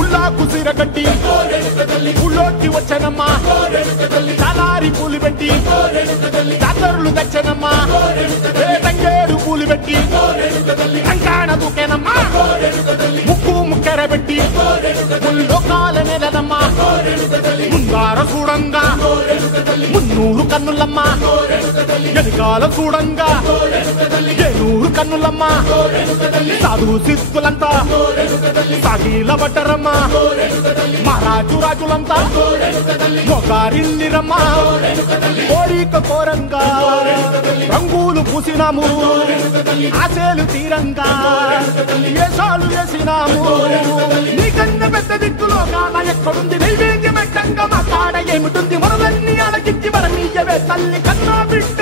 ఉల్లాకు సీరగట్టి ఉల్లోకి వచ్చనమ్మా చాలారి పూలు పెట్టి జాతరులు తెచ్చనమ్మా తంగేడు పూలు పెట్టి కంకాణ దూకేనమ్మా ముక్కు ముక్కెర పెట్టి ముల్లోకాల నెలనమ్మా ముందార చూడంగా మున్నూరు కన్నులమ్మా వెనకాల చూడంగా ఏనూరు కన్నులమ్మా సాధు సిద్ధులంతా సాగిల బట్టరమ్మా మహారాజు రాజులంతా మొగారిల్లిరమ్మా కోరిక కోరంగా రంగులు పూసినాము ఆశలు తీరంగా ఏసాలు వేసినాము నీకన్నా పెద్ద దిక్కులో కాన ఎక్కడుంది నైవేద్యం ఎట్టంగా మా కాడ ఏమిటుంది మనలన్నీ అలకిచ్చి మరమీయవే తల్లి కన్నా బిడ్డ